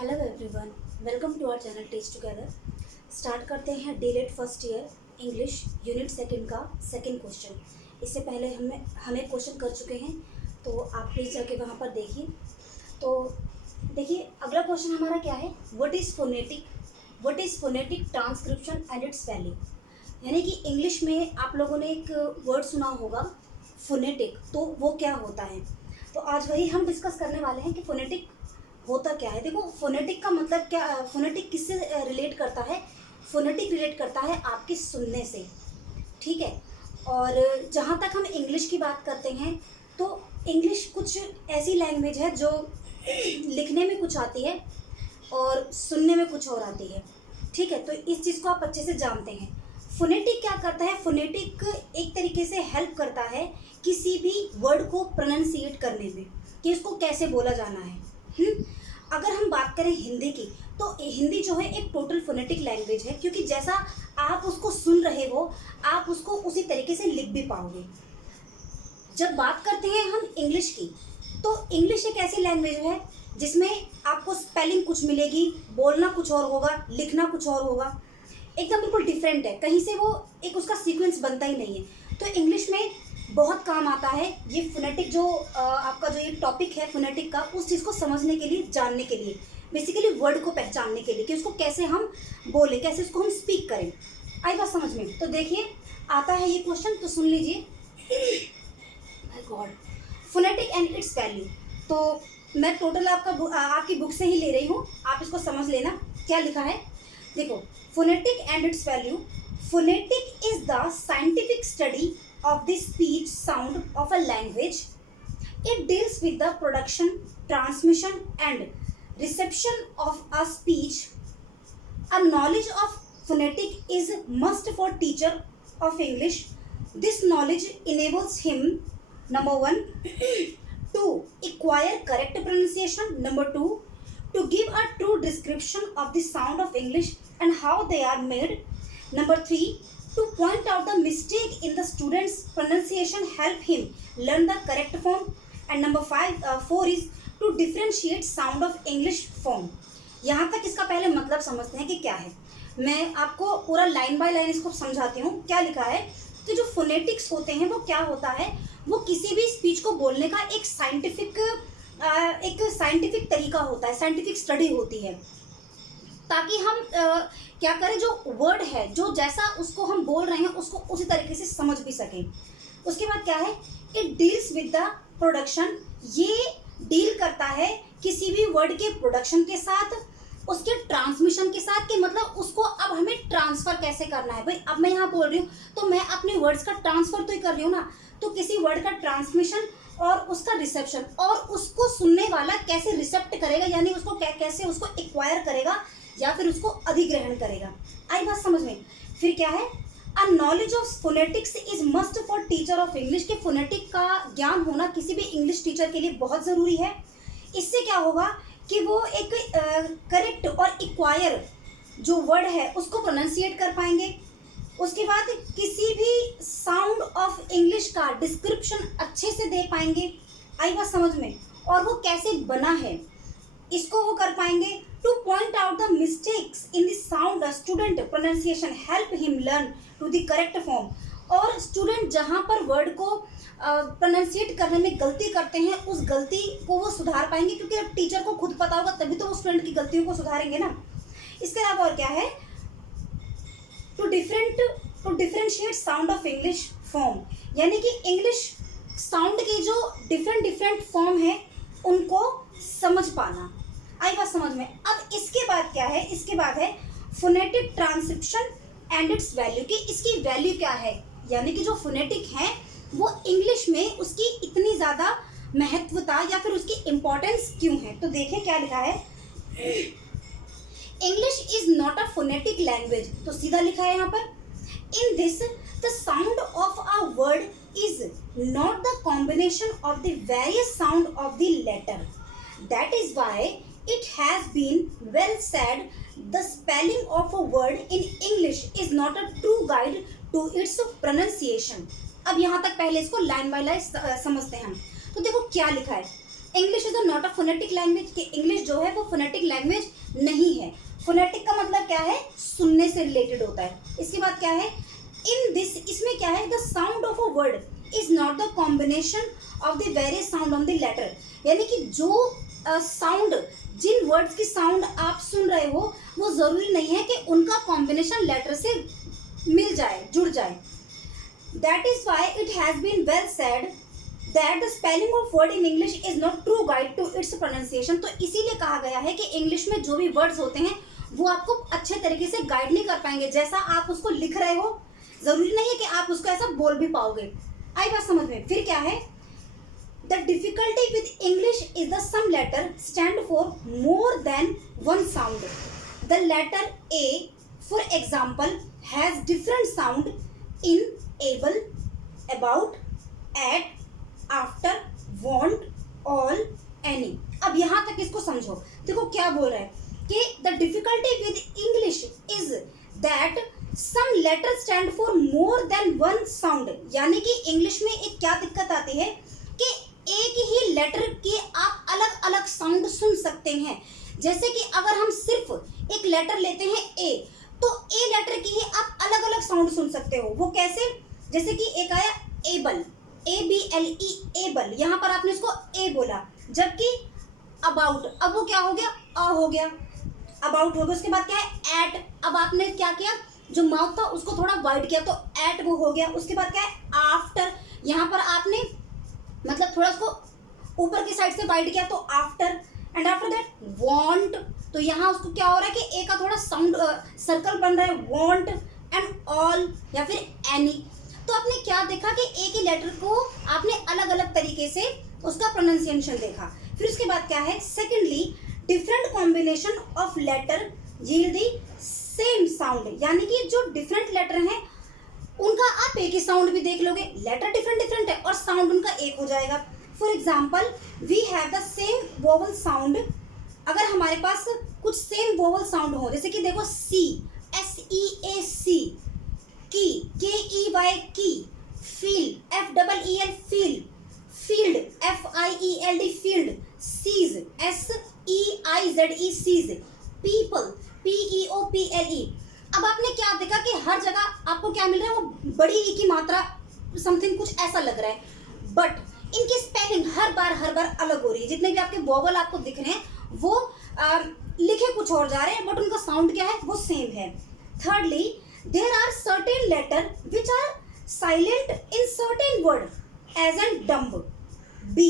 Hello everyone, welcome to our channel test together. Start करते हैं DElEd first year English unit second का second question. इससे पहले हमें क्वेश्चन कर चुके हैं, तो आप प्लीज़ जाके वहाँ पर देखिए। तो देखिए, अगला क्वेश्चन हमारा क्या है, what is phonetic transcription and it's value. यानी कि इंग्लिश में आप लोगों ने एक वर्ड सुना होगा फोनेटिक, तो वो क्या होता है। तो आज वही हम डिस्कस करने वाले हैं कि फोनेटिक होता क्या है। देखो, फोनेटिक का मतलब क्या, फोनेटिक किससे रिलेट करता है। फोनेटिक रिलेट करता है आपके सुनने से, ठीक है। और जहाँ तक हम इंग्लिश की बात करते हैं, तो इंग्लिश कुछ ऐसी लैंग्वेज है जो लिखने में कुछ आती है और सुनने में कुछ और आती है, ठीक है। तो इस चीज़ को आप अच्छे से जानते हैं। फोनेटिक क्या करता है, फोनेटिक एक तरीके से हेल्प करता है किसी भी वर्ड को प्रोनाउंसिएट करने में, कि इसको कैसे बोला जाना है। अगर हम बात करें हिंदी की, तो हिंदी जो है एक टोटल फोनेटिक लैंग्वेज है, क्योंकि जैसा आप उसको सुन रहे हो आप उसको उसी तरीके से लिख भी पाओगे। जब बात करते हैं हम इंग्लिश की, तो इंग्लिश एक ऐसी लैंग्वेज है जिसमें आपको स्पेलिंग कुछ मिलेगी, बोलना कुछ और होगा, लिखना कुछ और होगा, एकदम बिल्कुल डिफरेंट है। कहीं से वो एक उसका सीक्वेंस बनता ही नहीं है। तो इंग्लिश में बहुत काम आता है ये फोनेटिक, जो आपका जो ये टॉपिक है फोनेटिक का, उस चीज़ को समझने के लिए, जानने के लिए, बेसिकली वर्ड को पहचानने के लिए कि उसको कैसे हम बोले, कैसे उसको हम स्पीक करें। आई बात समझ में। तो देखिए, आता है ये क्वेश्चन, तो सुन लीजिए। My God, phonetic and it's value. तो मैं टोटल आपकी बुक से ही ले रही हूँ, आप इसको समझ लेना क्या लिखा है। देखो, phonetic and it's value. Phonetic is the scientific study of the speech sound of a language. It deals with the production, transmission and reception of a speech. A knowledge of phonetic is must for teacher of English. This knowledge enables him, number one, to acquire correct pronunciation, number two, to give a true description of the sound of English and how they are made, number three, to point out the mistake in the student's pronunciation, help him learn the correct form, and number four is to differentiate sound of English form. यहाँ तक इसका पहले मतलब समझते हैं कि क्या है। मैं आपको पूरा लाइन बाय लाइन इसको समझाती हूँ। क्या लिखा है कि जो फोनेटिक्स होते हैं वो क्या होता है, वो किसी भी स्पीच को बोलने का एक साइंटिफिक तरीका होता है, साइंटिफिक स्टडी होती है, ताकि हम क्या करें, जो वर्ड है, जो जैसा उसको हम बोल रहे हैं उसको उसी तरीके से समझ भी सकें। उसके बाद क्या है, it deals with the production. ये डील करता है किसी भी वर्ड के प्रोडक्शन के साथ, उसके ट्रांसमिशन के साथ, कि मतलब उसको अब हमें ट्रांसफ़र कैसे करना है। भाई, अब मैं यहाँ बोल रही हूँ तो मैं अपने वर्ड्स का ट्रांसफ़र तो ही कर रही हूँ ना, तो किसी वर्ड का ट्रांसमिशन और उसका रिसेप्शन, और उसको सुनने वाला कैसे रिसेप्ट करेगा, यानी उसको कैसे उसको एक्वायर करेगा या फिर उसको अधिग्रहण करेगा। आई बात समझ में। फिर क्या है, a knowledge of phonetics is must for teacher of English. के फोनेटिक का ज्ञान होना किसी भी इंग्लिश टीचर के लिए बहुत ज़रूरी है। इससे क्या होगा कि वो एक करेक्ट और इक्वायर जो वर्ड है उसको प्रोनाउंसिएट कर पाएंगे। उसके बाद किसी भी साउंड ऑफ इंग्लिश का डिस्क्रिप्शन अच्छे से दे पाएंगे। आई बात समझ में। और वो कैसे बना है इसको वो कर पाएंगे। To point out the mistakes in the sound, a student pronunciation help him learn to the correct form. और स्टूडेंट जहाँ पर वर्ड को प्रोनाउंसिएट करने में गलती करते हैं, उस गलती को वो सुधार पाएंगे, क्योंकि अब टीचर को खुद पता होगा तभी तो वो स्टूडेंट की गलतियों को सुधारेंगे ना। इसके अलावा और क्या है, to differentiate sound of English form, यानी कि इंग्लिश साउंड के जो डिफरेंट फॉर्म है उनको समझ पाना। आई बात समझ में। अब इसके बाद क्या है, इसके बाद है phonetic transcription and it's value, कि इसकी वैल्यू क्या है, यानी कि जो फोनेटिक है वो इंग्लिश में उसकी इतनी ज़्यादा महत्वता या फिर उसकी इम्पोर्टेंस क्यों है। तो देखिए क्या लिखा है, English is not a phonetic language. तो सीधा लिखा है यहाँ पर, in this the sound of a word is not the combination of the various sound of the letter, that is why it has been well said, the spelling of a word in English is not a true guide to its pronunciation. अब यहाँ तक पहले इसको line by line समझते हैं हम। तो देखो क्या लिखा है, English is not a phonetic language, कि इंग्लिश जो है वो फोनेटिक लैंग्वेज नहीं है। फोनेटिक का मतलब क्या है, सुनने से रिलेटेड होता है। इसके बाद क्या है, इन दिस, इसमें क्या है, the sound of a word is not the combination of the various sound of the letter, यानी कि जो साउंड, जिन वर्ड्स की साउंड आप सुन रहे हो वो जरूरी नहीं है कि उनका कॉम्बिनेशन लेटर से मिल जाए, जुड़ जाए। That is why it has been well said that the spelling of word in English is not true guide to its pronunciation. तो इसीलिए कहा गया है कि इंग्लिश में जो भी वर्ड्स होते हैं वो आपको अच्छे तरीके से गाइड नहीं कर पाएंगे। जैसा आप उसको लिख रहे हो जरूरी नहीं है कि आप उसको ऐसा बोल भी पाओगे। आई बात समझ में? फिर क्या है, the difficulty with English is the some letter stand for more than one sound. The letter A for example has different sound in, able, about, at, after, want, all, any. अब यहां तक इसको समझो। देखो क्या बोल रहा है कि the difficulty with English is that some letter stand for more than one sound, यानी कि इंग्लिश में एक क्या दिक्कत आती है कि एक ही लेटर के आप अलग अलग साउंड सुन सकते हैं। जैसे कि अगर हम सिर्फ एक लेटर लेते हैं ए, तो ए लेटर की ही आप अलग अलग साउंड सुन सकते हो। वो कैसे, जैसे कि एक आया एबल, ABLE, एबल, यहाँ पर आपने इसको ए बोला, जबकि अबाउट, अब वो क्या हो गया, अ हो गया, अबाउट हो गया। उसके बाद क्या है, एट, अब आपने क्या किया, जो माउथ था उसको थोड़ा वाइड किया तो एट वो हो गया। उसके बाद क्या है, आफ्टर, यहाँ पर आपने मतलब थोड़ा उसको ऊपर की साइड से वाइड किया तो after, and after that want, तो यहाँ उसको क्या हो रहा है कि ए का थोड़ा साउंड सर्कल बन रहा है, वॉन्ट, एंड ऑल, या फिर एनी। तो आपने क्या देखा कि एक ही लेटर को आपने अलग अलग तरीके से उसका प्रोनाउंसिएशन देखा। फिर उसके बाद क्या है, secondly different combination of letter yield the same sound, यानी कि जो डिफरेंट लेटर हैं उनका आप एक ही साउंड भी देख लोगे, लेटर डिफरेंट डिफरेंट है और साउंड उनका एक हो जाएगा। For example we have the same vowel sound, अगर हमारे पास कुछ सेम वोवल साउंड हो, जैसे कि देखो sea, SEAC, key, KEY key, feel, FEEL feel, field, FIELD field, seize, SEIZE seize, people, PEOPLE। अब आपने क्या देखा कि हर जगह आपको क्या मिल रहा है, वो बड़ी ई की मात्रा समथिंग कुछ ऐसा लग रहा है, बट इनकी स्पेलिंग हर बार अलग हो रही है। जितने भी आपके वोवल आपको दिख रहे हैं वो लिखे कुछ और जा रहे हैं, बट उनका साउंड क्या है, वो सेम है। Thirdly there are certain letter which are silent in certain word as in dumb, B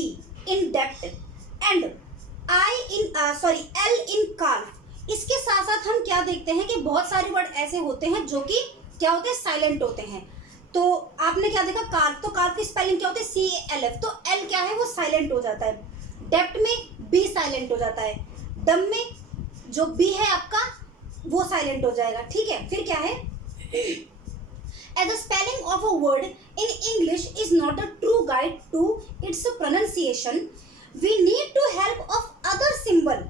in depth, and L in calf। इसके साथ साथ हम क्या देखते हैं कि बहुत सारे वर्ड ऐसे होते हैं जो कि क्या होते हैं, साइलेंट होते हैं। तो आपने क्या देखा, कार्फ, तो कार्फ की स्पेलिंग क्या होती है, CALF, तो L क्या है, वो साइलेंट हो जाता है। डेप्थ में B साइलेंट हो जाता है, डम में जो B है आपका वो साइलेंट हो जाएगा। ठीक है, फिर क्या है, as the spelling of a word in English is not a true guide to its pronunciation, we need to help of other symbol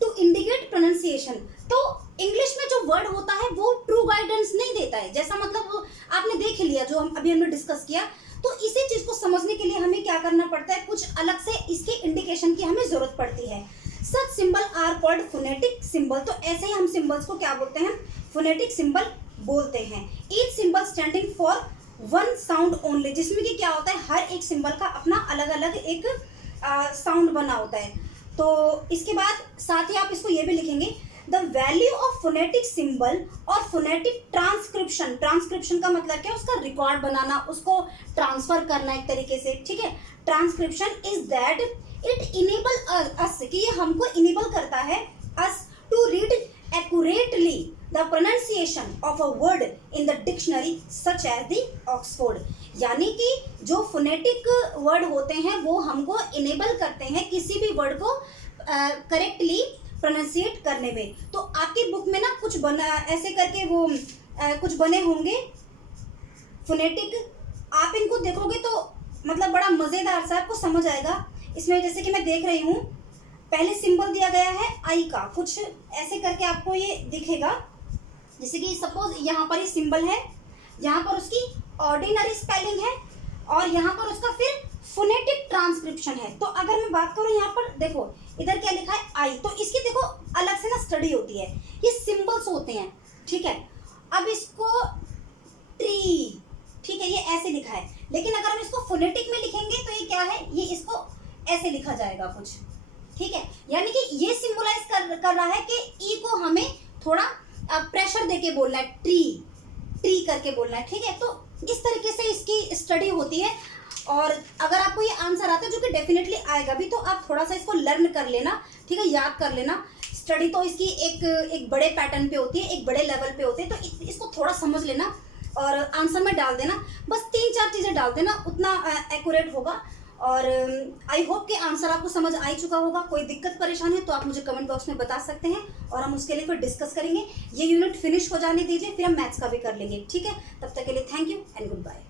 to indicate pronunciation। तो इंग्लिश में जो वर्ड होता है वो ट्रू गाइडेंस नहीं देता है, जैसा मतलब आपने देख लिया जो हमने डिस्कस किया। तो इसी चीज को समझने के लिए हमें क्या करना पड़ता है, कुछ अलग से इसके इंडिकेशन की हमें जरूरत पड़ती है। Such symbol are called phonetic symbol, तो ऐसे ही हम सिंबल्स को क्या बोलते हैं, फोनेटिक सिंबल बोलते हैं। Each symbol standing for one sound only, जिसमें कि क्या होता है, हर एक सिंबल का अपना अलग अलग एक साउंड बना होता है। तो इसके बाद साथ ही आप इसको ये भी लिखेंगे, the value of phonetic symbol और फोनेटिक ट्रांसक्रिप्शन। ट्रांसक्रिप्शन का मतलब क्या है, उसका रिकॉर्ड बनाना, उसको ट्रांसफर करना एक तरीके से। ठीक है, transcription is that it enable us, कि ये हमको इनेबल करता है us to read accurately the pronunciation of a word in the dictionary such as the Oxford। यानी कि जो फोनेटिक वर्ड होते हैं वो हमको इनेबल करते हैं किसी भी वर्ड को करेक्टली प्रोनाउंसिएट करने में। तो आपकी बुक में ना कुछ बना ऐसे करके वो कुछ बने होंगे फोनेटिक, आप इनको देखोगे तो मतलब बड़ा मज़ेदार सा आपको समझ आएगा। इसमें जैसे कि मैं देख रही हूँ, पहले सिंबल दिया गया है आई का, कुछ ऐसे करके आपको ये दिखेगा, जैसे कि सपोज यहाँ पर ये सिंबल है, यहाँ पर उसकी ऑर्डिनरी स्पेलिंग है और यहाँ पर उसका फिर फोनेटिक ट्रांसक्रिप्शन है। तो अगर मैं बात करूँ यहाँ पर देखो इधर क्या लिखा है आई, तो इसकी देखो अलग से ना स्टडी होती है, ये सिंबल्स होते हैं, ठीक है। अब इसको ट्री, ठीक है, ये ऐसे लिखा है, लेकिन अगर हम इसको फोनेटिक में लिखेंगे तो ये क्या है, ये इसको ऐसे लिखा जाएगा कुछ, ठीक है। यानी कि ये सिंबलाइज कर रहा है कि ई को हमें थोड़ा प्रेशर देके बोलना है, ट्री ट्री करके बोलना है, ठीक है। तो इस तरीके से इसकी स्टडी होती है। और अगर आपको ये आंसर आता है, जो कि डेफिनेटली आएगा भी, तो आप थोड़ा सा इसको लर्न कर लेना, ठीक है, याद कर लेना। स्टडी तो इसकी एक बड़े पैटर्न पे होती है, एक बड़े लेवल पे होती है, तो इसको थोड़ा समझ लेना और आंसर में डाल देना, बस 3-4 चीज़ें डाल देना, उतना एक्यूरेट होगा। और आई होप कि आंसर आपको समझ आ ही चुका होगा। कोई दिक्कत परेशानी है तो आप मुझे कमेंट बॉक्स में बता सकते हैं और हम उसके लिए फिर डिस्कस करेंगे। ये यूनिट फिनिश हो जाने दीजिए, फिर हम मैथ्स का भी कर लेंगे, ठीक है। तब तक के लिए thank you and good bye.